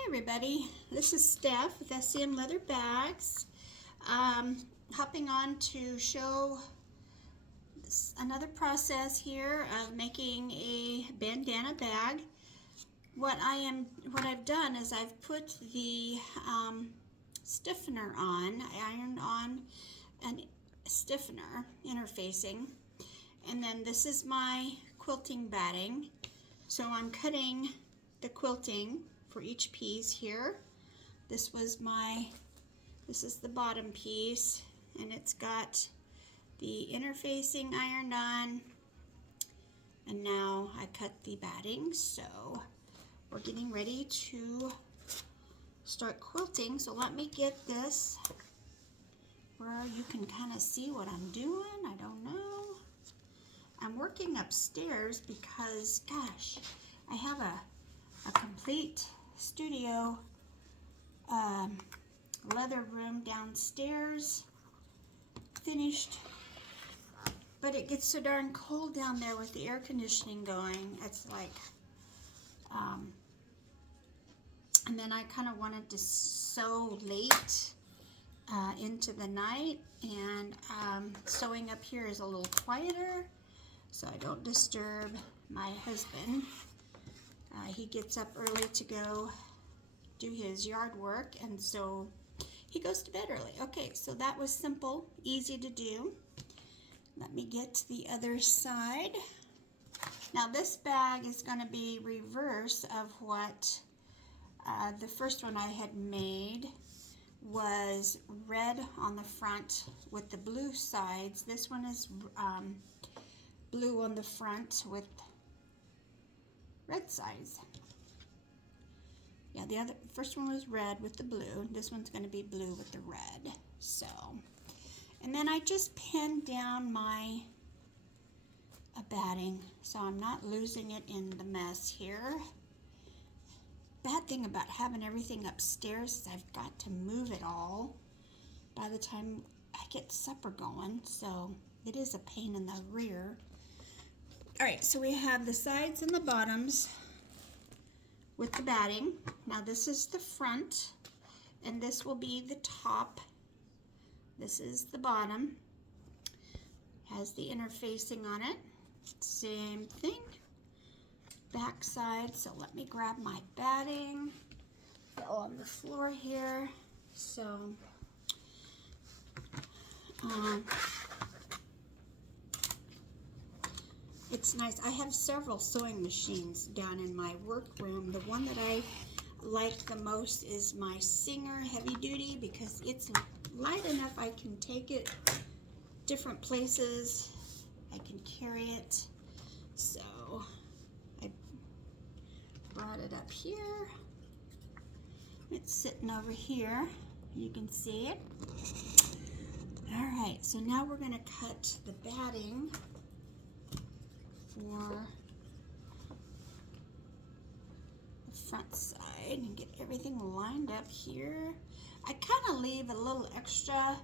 Hey everybody, this is Steph with S.E.M Leather Bags. Hopping on to show another process here of making a bandana bag. What I've done is I've put the stiffener on. I ironed on a stiffener interfacing, and then this is my quilting batting. So I'm cutting the quilting for each piece here. This is the bottom piece, and it's got the interfacing ironed on, and now I cut the batting. So we're getting ready to start quilting. So let me get this where you can kind of see what I'm doing. I don't know. I'm working upstairs because, gosh, I have a complete studio leather room downstairs finished, but it gets so darn cold down there with the air conditioning going. It's like and then I kind of wanted to sew late into the night, and sewing up here is a little quieter so I don't disturb my husband. He gets up early to go do his yard work, and so he goes to bed early. Okay, so that was simple, easy to do. Let me get to the other side. Now this bag is going to be reverse of what the first one I had made was red on the front with the blue sides. This one is blue on the front with red sides. Yeah, the first one was red with the blue. This one's going to be blue with the red. So, and then I just pinned down my batting so I'm not losing it in the mess here. Bad thing about having everything upstairs is I've got to move it all by the time I get supper going, so it is a pain in the rear. All right, so we have the sides and the bottoms with the batting. Now this is the front, and this will be the top. This is the bottom. Has the interfacing on it. Same thing. Back side. So let me grab my batting. Fell on the floor here. So it's nice. I have several sewing machines down in my workroom. The one that I like the most is my Singer Heavy Duty because it's light enough I can take it different places. I can carry it. So I brought it up here. It's sitting over here. You can see it. All right, so now we're going to cut the batting for the front side and get everything lined up here. I kind of leave a little extra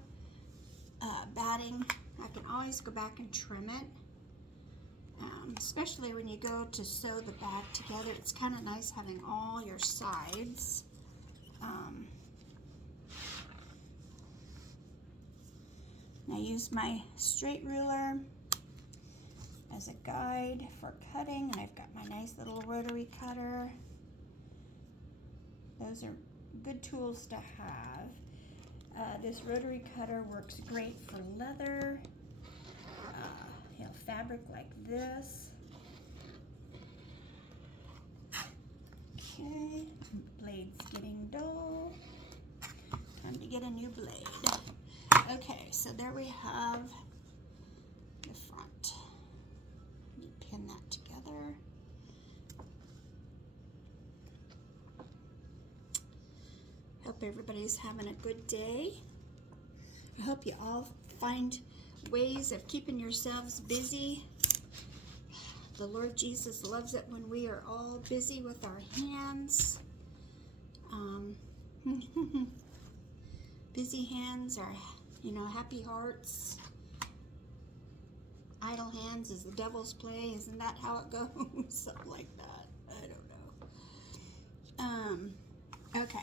batting. I can always go back and trim it, especially when you go to sew the bag together. It's kind of nice having all your sides. I use my straight ruler as a guide for cutting, and I've got my nice little rotary cutter. Those are good tools to have. This rotary cutter works great for leather, fabric like this. Okay, blade's getting dull. Time to get a new blade. Okay, so there we have the front. You pin that together. Hope everybody's having a good day. I hope you all find ways of keeping yourselves busy. The Lord Jesus loves it when we are all busy with our hands. Busy hands are, happy hearts. Idle hands is the devil's play. Isn't that how it goes? Something like that. I don't know. Okay.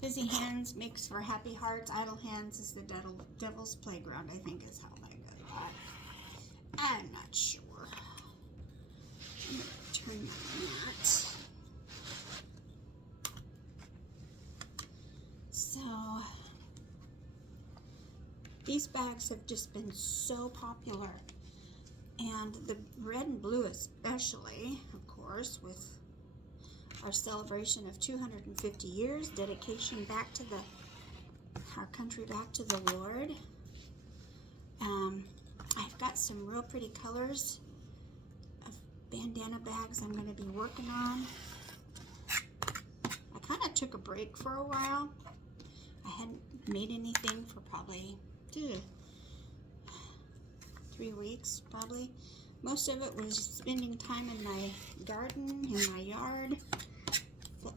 Busy hands makes for happy hearts. Idle hands is the devil's playground, I think is how I got that. I'm not sure. I'm going to turn that. So, these bags have just been so popular. And the red and blue especially, of course, with our celebration of 250 years, dedication back to our country, back to the Lord. I've got some real pretty colors of bandana bags I'm going to be working on. I kind of took a break for a while. I hadn't made anything for probably 3 weeks, probably. Most of it was spending time in my garden, in my yard,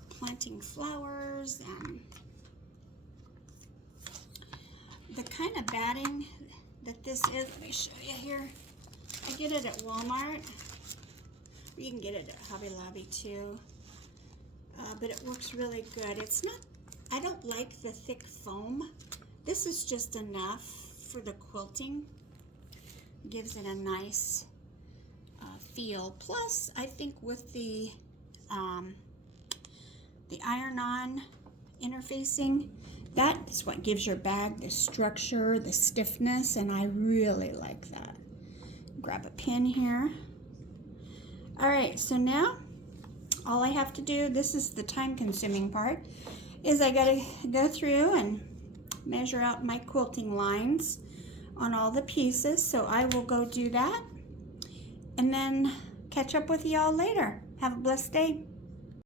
planting flowers, and the kind of batting that this is, let me show you here. I get it at Walmart. You can get it at Hobby Lobby too, but it works really good. It's not, I don't like the thick foam. This is just enough for the quilting. Gives it a nice feel. Plus, I think with the iron-on interfacing, that is what gives your bag the structure, the stiffness, and I really like that. Grab a pin here. All right, so now all I have to do, this is the time-consuming part, is I gotta go through and measure out my quilting lines on all the pieces. So I will go do that and then catch up with y'all later. Have a blessed day.